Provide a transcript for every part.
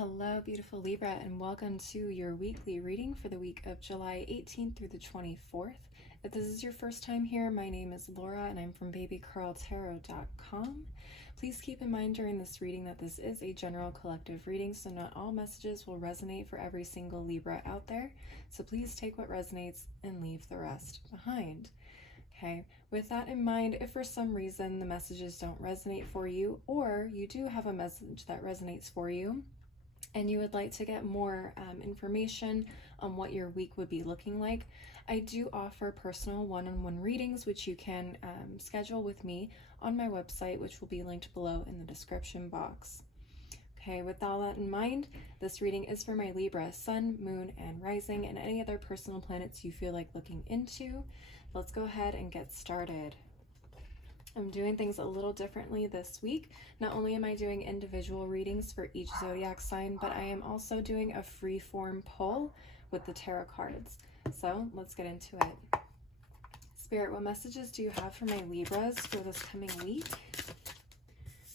Hello, beautiful Libra, and welcome to your weekly reading for the week of July 18th through the 24th. If this is your first time here, my name is Laura, and I'm from babycarltarot.com. Please keep in mind during this reading that this is a general collective reading, so not all messages will resonate for every single Libra out there. So please take what resonates and leave the rest behind. Okay, with that in mind, if for some reason the messages don't resonate for you, or you do have a message that resonates for you, and you would like to get more information on what your week would be looking like, I do offer personal one-on-one readings, which you can schedule with me on my website, which will be linked below in the description box. Okay, with all that in mind, this reading is for my Libra, Sun, Moon, and Rising, and any other personal planets you feel like looking into. Let's go ahead and get started. I'm doing things a little differently this week. Not only am I doing individual readings for each zodiac sign, but I am also doing a free-form poll with the tarot cards. So let's get into it. Spirit, what messages do you have for my Libras for this coming week?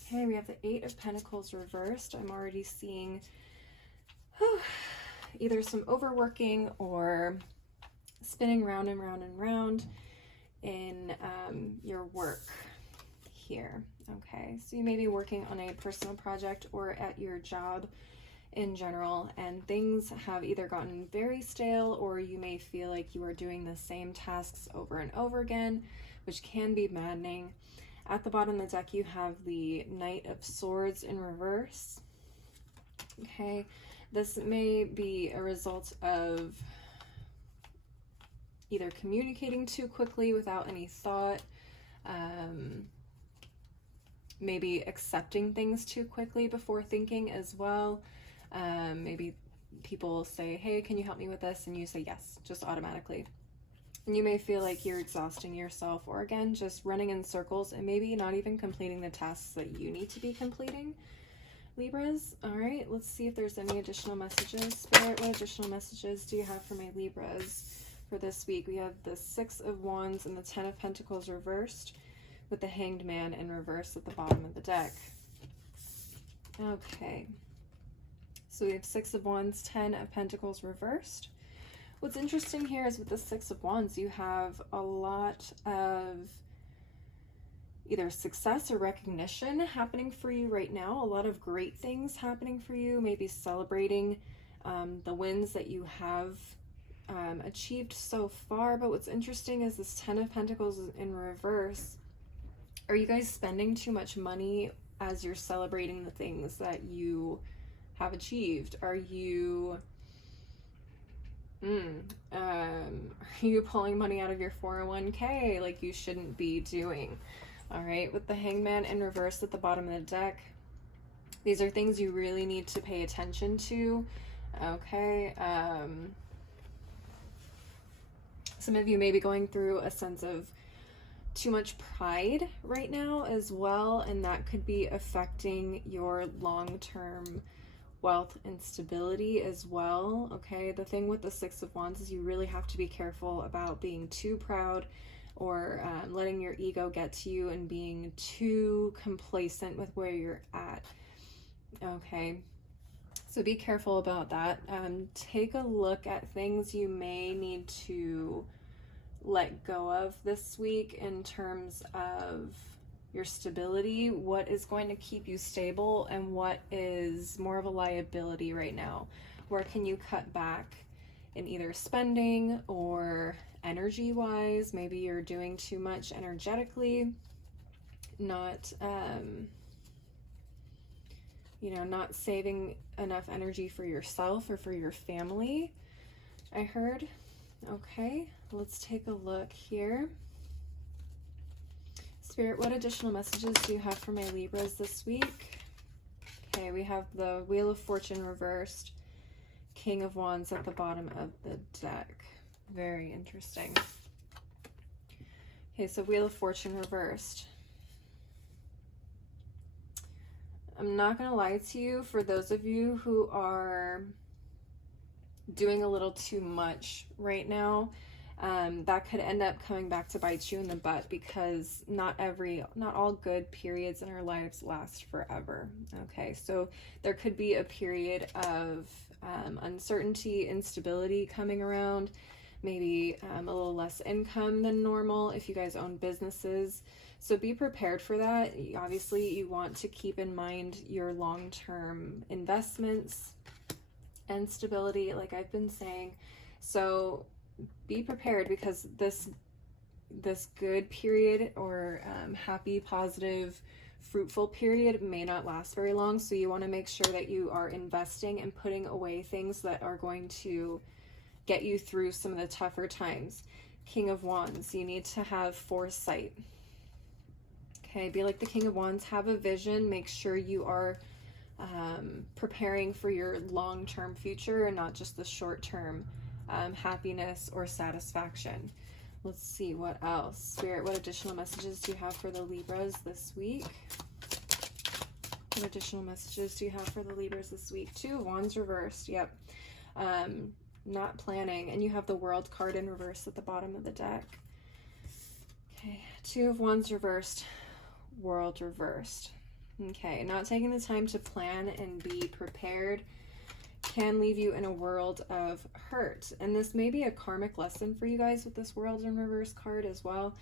Okay, we have the Eight of Pentacles reversed. I'm already seeing either some overworking or spinning round and round and round in your work here. Okay, so you may be working on a personal project or at your job in general, and things have either gotten very stale, or you may feel like you are doing the same tasks over and over again, which can be maddening. At the bottom of the deck, you have the Knight of Swords in reverse. Okay, this may be a result of either communicating too quickly without any thought, maybe accepting things too quickly before thinking as well. Maybe people say, hey, can you help me with this? And you say yes, just automatically. And you may feel like you're exhausting yourself, or again, just running in circles and maybe not even completing the tasks that you need to be completing, Libras. All right, let's see if there's any additional messages. Spirit, what additional messages do you have for my Libras for this week? We have the Six of Wands and the Ten of Pentacles reversed, with the Hanged Man in reverse at the bottom of the deck. Okay, so we have Six of Wands, Ten of Pentacles reversed. What's interesting here is with the Six of Wands, you have a lot of either success or recognition happening for you right now. A lot of great things happening for you, maybe celebrating the wins that you have achieved so far. But what's interesting is this Ten of Pentacles in reverse. Are you guys spending too much money as you're celebrating the things that you have achieved? Are you pulling money out of your 401k like you shouldn't be doing? All right, with the Hangman in reverse at the bottom of the deck, these are things you really need to pay attention to. Okay, some of you may be going through a sense of too much pride right now as well, and that could be affecting your long-term wealth and stability as well. Okay, the thing with the Six of Wands is you really have to be careful about being too proud, or letting your ego get to you and being too complacent with where you're at. Okay, so be careful about that. Take a look at things you may need to let go of this week in terms of your stability. What is going to keep you stable and what is more of a liability right now? Where can you cut back in either spending or energy wise? Maybe you're doing too much energetically, not not saving enough energy for yourself or for your family, I heard. Okay, let's take a look here. Spirit, what additional messages do you have for my Libras this week? Okay, we have the Wheel of Fortune reversed, King of Wands at the bottom of the deck. Very interesting. Okay, so Wheel of Fortune reversed. I'm not going to lie to you, for those of you who are doing a little too much right now that could end up coming back to bite you in the butt, because not all good periods in our lives last forever. Okay, so there could be a period of uncertainty, instability coming around, maybe a little less income than normal if you guys own businesses. So be prepared for that. Obviously, you want to keep in mind your long-term investments and stability, like I've been saying. So be prepared, because this good period, or happy, positive, fruitful period, may not last very long. So you want to make sure that you are investing and putting away things that are going to get you through some of the tougher times. King of Wands, you need to have foresight. Okay, be like the King of Wands, have a vision, make sure you are preparing for your long-term future and not just the short-term happiness or satisfaction. Let's see what else. Spirit, what additional messages do you have for the Libras this week? What additional messages do you have for the Libras this week? Two of Wands reversed. Yep. Not planning. And you have the World card in reverse at the bottom of the deck. Okay. Two of Wands reversed. World reversed. Okay. Not taking the time to plan and be prepared can leave you in a world of hurt. And this may be a karmic lesson for you guys with this World in reverse card as well.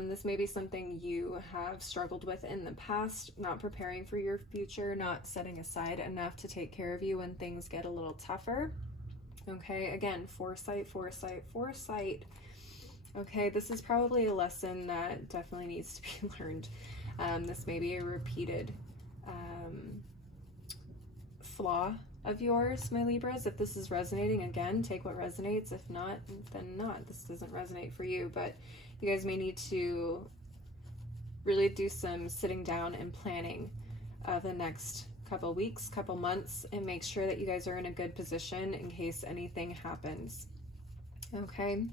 This may be something you have struggled with in the past, not preparing for your future, not setting aside enough to take care of you when things get a little tougher. Okay, again, foresight, foresight, foresight. Okay, this is probably a lesson that definitely needs to be learned. This may be a repeated flaw of yours, my Libras. If this is resonating, again, take what resonates. If not, then not. This doesn't resonate for you, but you guys may need to really do some sitting down and planning of the next couple weeks, couple months, and make sure that you guys are in a good position in case anything happens. Okay,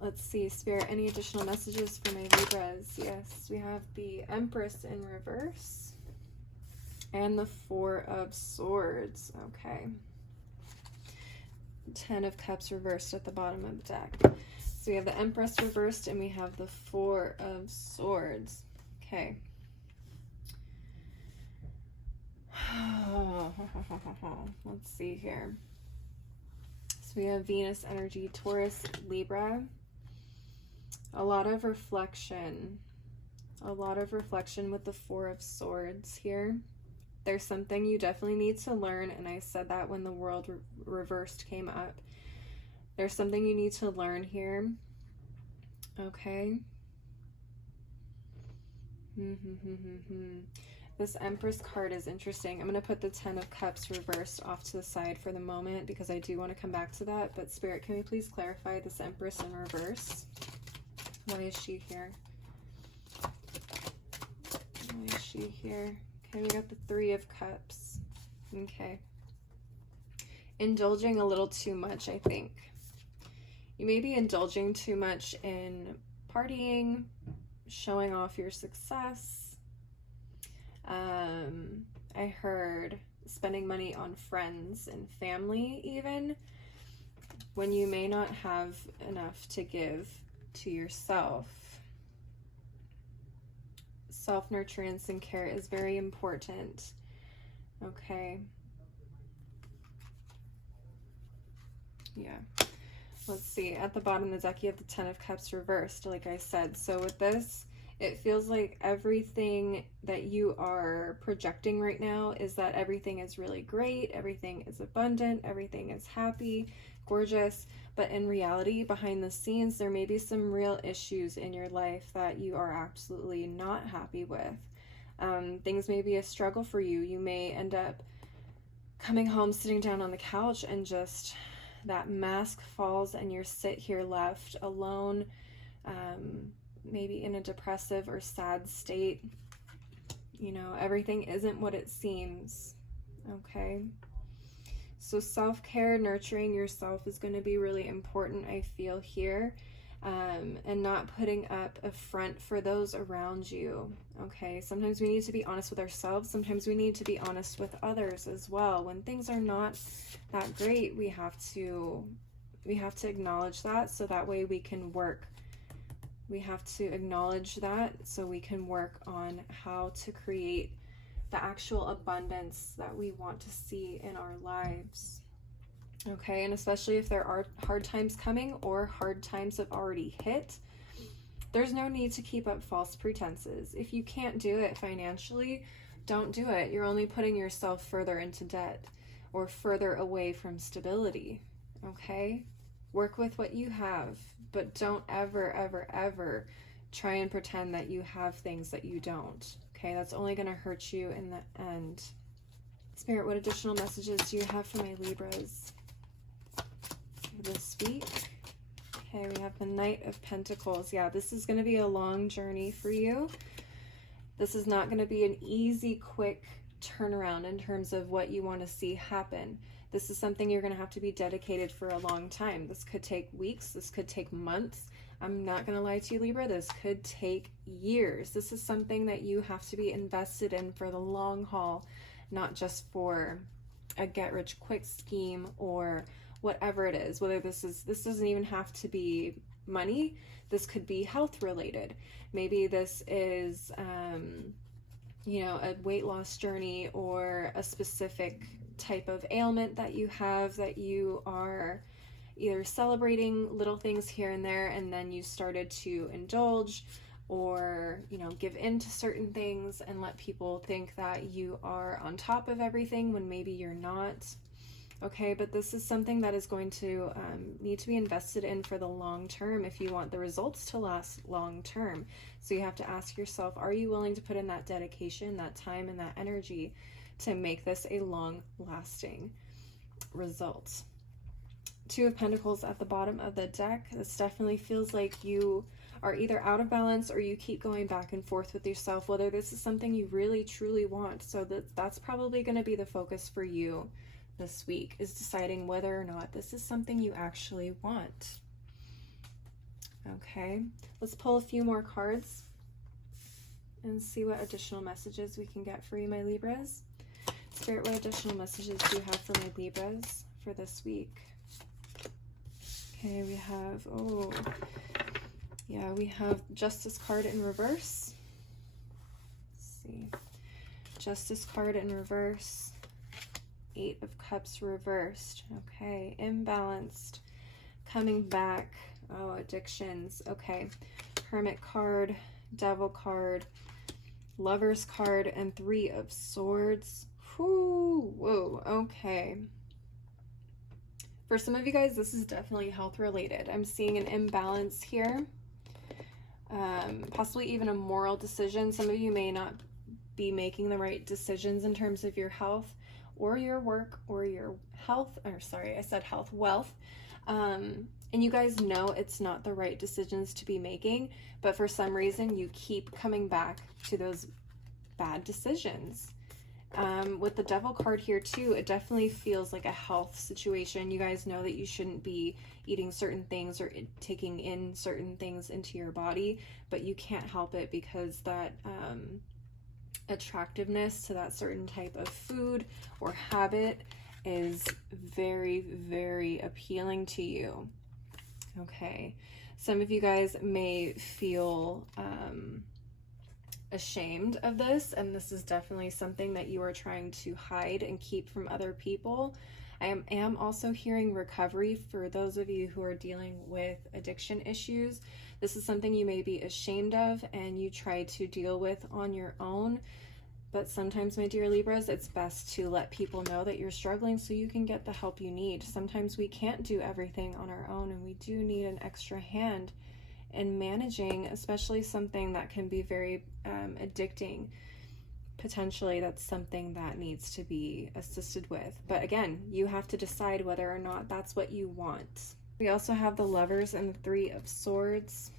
let's see, Spirit, any additional messages for my Libras? Yes, we have the Empress in reverse and the Four of Swords. Okay, Ten of Cups reversed at the bottom of the deck. So we have the Empress reversed and we have the Four of Swords. Okay. Let's see here. So we have Venus energy, Taurus, Libra. A lot of reflection. A lot of reflection with the Four of Swords here. There's something you definitely need to learn, and I said that when the World reversed came up. There's something you need to learn here. Okay. This Empress card is interesting. I'm going to put the Ten of Cups reversed off to the side for the moment because I do want to come back to that. But Spirit, can we please clarify this Empress in reverse? Why is she here? Why is she here? Okay, we got the Three of Cups. Okay. Indulging a little too much, I think. You may be indulging too much in partying, showing off your success. I heard spending money on friends and family even, when you may not have enough to give to yourself. Self-nurturance and care is very important. Okay. Yeah. Let's see. At the bottom of the deck, you have the Ten of Cups reversed, like I said. So with this, it feels like everything that you are projecting right now is that everything is really great, everything is abundant, everything is happy, gorgeous. But in reality, behind the scenes, there may be some real issues in your life that you are absolutely not happy with. Things may be a struggle for you. You may end up coming home, sitting down on the couch, and just that mask falls and you're here left alone, maybe in a depressive or sad state. You know, everything isn't what it seems. Okay. So self-care, nurturing yourself is going to be really important, I feel here, and not putting up a front for those around you. Okay. Sometimes we need to be honest with ourselves. Sometimes we need to be honest with others as well. When things are not that great, we have to We have to acknowledge that so that way we can work. We have to acknowledge that so we can work on how to create the actual abundance that we want to see in our lives. Okay, and especially if there are hard times coming or hard times have already hit, there's no need to keep up false pretenses. If you can't do it financially, don't do it. You're only putting yourself further into debt or further away from stability. Okay? Work with what you have, but don't ever, ever, ever try and pretend that you have things that you don't. Okay? That's only going to hurt you in the end. Spirit, what additional messages do you have for my Libras this week? Okay, we have the Knight of Pentacles. Yeah, this is going to be a long journey for you. This is not going to be an easy, quick turnaround in terms of what you want to see happen. This is something you're going to have to be dedicated for a long time. This could take weeks. This could take months. I'm not going to lie to you, Libra. This could take years. This is something that you have to be invested in for the long haul, not just for a get-rich-quick scheme or whatever it is. Whether this doesn't even have to be money. This could be health related. Maybe this is a weight loss journey or a specific type of ailment that you have, that you are either celebrating little things here and there, and then you started to indulge or give in to certain things and let people think that you are on top of everything when maybe you're not. Okay, but this is something that is going to need to be invested in for the long term if you want the results to last long term. So you have to ask yourself, are you willing to put in that dedication, that time, and that energy to make this a long-lasting result? Two of Pentacles at the bottom of the deck. This definitely feels like you are either out of balance or you keep going back and forth with yourself, whether this is something you really, truly want. So that's probably going to be the focus for you this week, is deciding whether or not this is something you actually want. Okay, let's pull a few more cards and see what additional messages we can get for you, my Libras. Spirit, what additional messages do you have for my Libras for this week? Okay, we have, we have Justice card in reverse. Let's see. Justice card in reverse. 8 of Cups reversed. Okay, imbalanced. Coming back. Oh, addictions. Okay. Hermit card, Devil card, Lover's card, and 3 of Swords. Whew, whoa, okay. For some of you guys, this is definitely health related. I'm seeing an imbalance here. Possibly even a moral decision. Some of you may not be making the right decisions in terms of your health or your work or your health, or sorry, I said health, wealth. And you guys know it's not the right decisions to be making, but for some reason you keep coming back to those bad decisions. With the Devil card here too, it definitely feels like a health situation. You guys know that you shouldn't be eating certain things or taking in certain things into your body, but you can't help it because that attractiveness to that certain type of food or habit is very, very appealing to you. Okay, some of you guys may feel ashamed of this, and this is definitely something that you are trying to hide and keep from other people. I am also hearing recovery for those of you who are dealing with addiction issues. This is something you may be ashamed of and you try to deal with on your own. But sometimes, my dear Libras, it's best to let people know that you're struggling so you can get the help you need. Sometimes we can't do everything on our own, and we do need an extra hand in managing, especially something that can be very addicting. Potentially, that's something that needs to be assisted with. But again, you have to decide whether or not that's what you want. We also have the Lovers and the 3 of Swords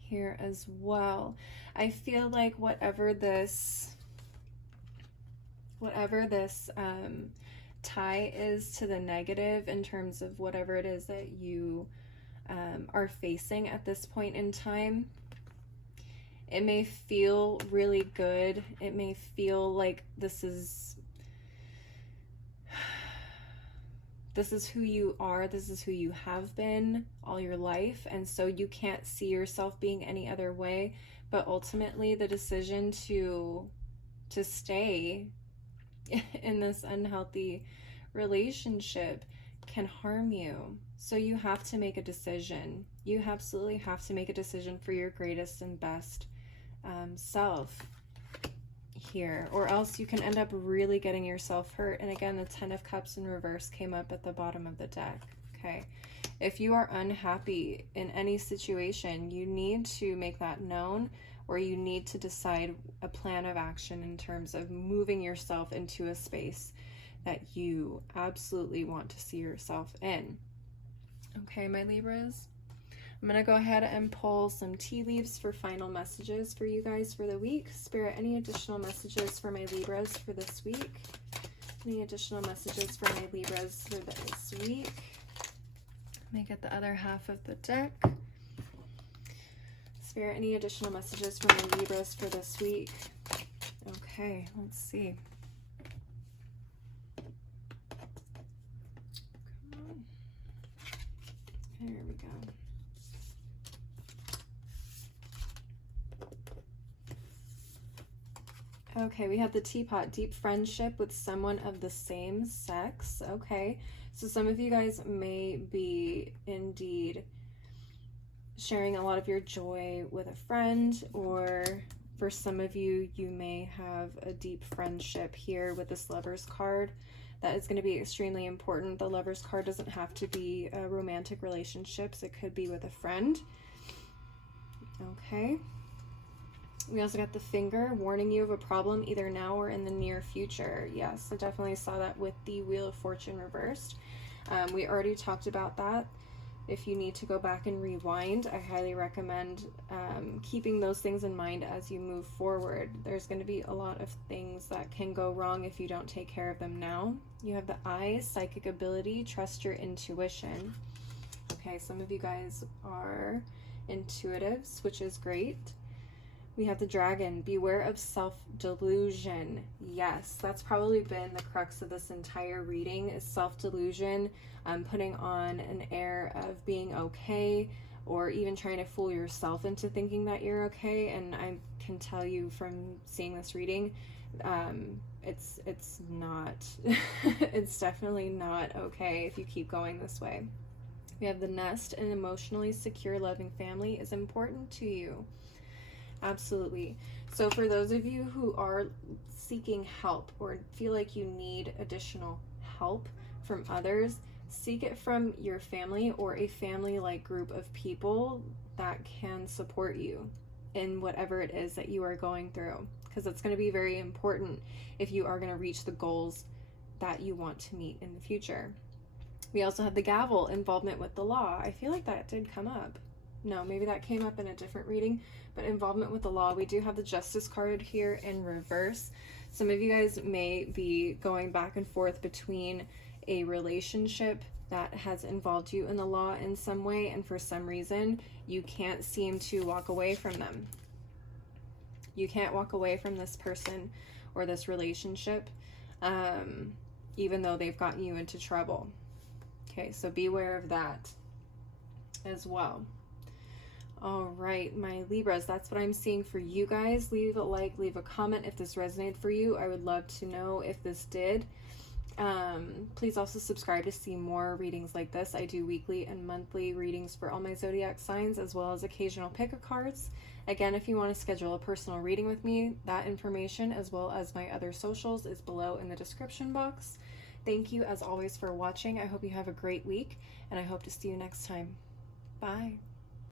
here as well. I feel like whatever this tie is to the negative in terms of whatever it is that you are facing at this point in time, it may feel really good. It may feel like this is This is who you are. This is who you have been all your life. And so you can't see yourself being any other way. But ultimately, the decision to stay in this unhealthy relationship can harm you. So you have to make a decision. You absolutely have to make a decision for your greatest and best self here, or else you can end up really getting yourself hurt. And again, the 10 of Cups in reverse came up at the bottom of the deck. Okay, if you are unhappy in any situation, you need to make that known, or you need to decide a plan of action in terms of moving yourself into a space that you absolutely want to see yourself in. Okay, my Libras, I'm going to go ahead and pull some tea leaves for final messages for you guys for the week. Spirit, any additional messages for my Libras for this week? Any additional messages for my Libras for this week? Let me get the other half of the deck. Spirit, any additional messages for my Libras for this week? Okay, let's see. Come on. There we go. Okay, we have the teapot, deep friendship with someone of the same sex. Okay, so some of you guys may be indeed sharing a lot of your joy with a friend, or for some of you, you may have a deep friendship here with this Lover's card. That is going to be extremely important. The Lover's card doesn't have to be romantic relationships. It could be with a friend. Okay. We also got the finger, warning you of a problem either now or in the near future. Yes, I definitely saw that with the Wheel of Fortune reversed. We already talked about that. If you need to go back and rewind, I highly recommend keeping those things in mind as you move forward. There's going to be a lot of things that can go wrong if you don't take care of them now. You have the eyes, psychic ability, trust your intuition. Okay, some of you guys are intuitives, which is great. We have the dragon, beware of self-delusion. Yes, that's probably been the crux of this entire reading, is self-delusion, putting on an air of being okay, or even trying to fool yourself into thinking that you're okay. And I can tell you from seeing this reading, it's not, it's definitely not okay if you keep going this way. We have the nest, an emotionally secure, loving family is important to you. Absolutely. So for those of you who are seeking help or feel like you need additional help from others, seek it from your family or a family-like group of people that can support you in whatever it is that you are going through, because it's going to be very important if you are going to reach the goals that you want to meet in the future. We also have the gavel, involvement with the law. I feel like that did come up. No, maybe that came up in a different reading, but involvement with the law. We do have the Justice card here in reverse. Some of you guys may be going back and forth between a relationship that has involved you in the law in some way, and for some reason, you can't seem to walk away from them. You can't walk away from this person or this relationship, even though they've gotten you into trouble. Okay, so beware of that as well. All right, my Libras, that's what I'm seeing for you guys. Leave a like, leave a comment if this resonated for you. I would love to know if this did. Please also subscribe to see more readings like this. I do weekly and monthly readings for all my zodiac signs, as well as occasional pick a cards. Again, if you want to schedule a personal reading with me, that information, as well as my other socials, is below in the description box. Thank you, as always, for watching. I hope you have a great week, and I hope to see you next time. Bye.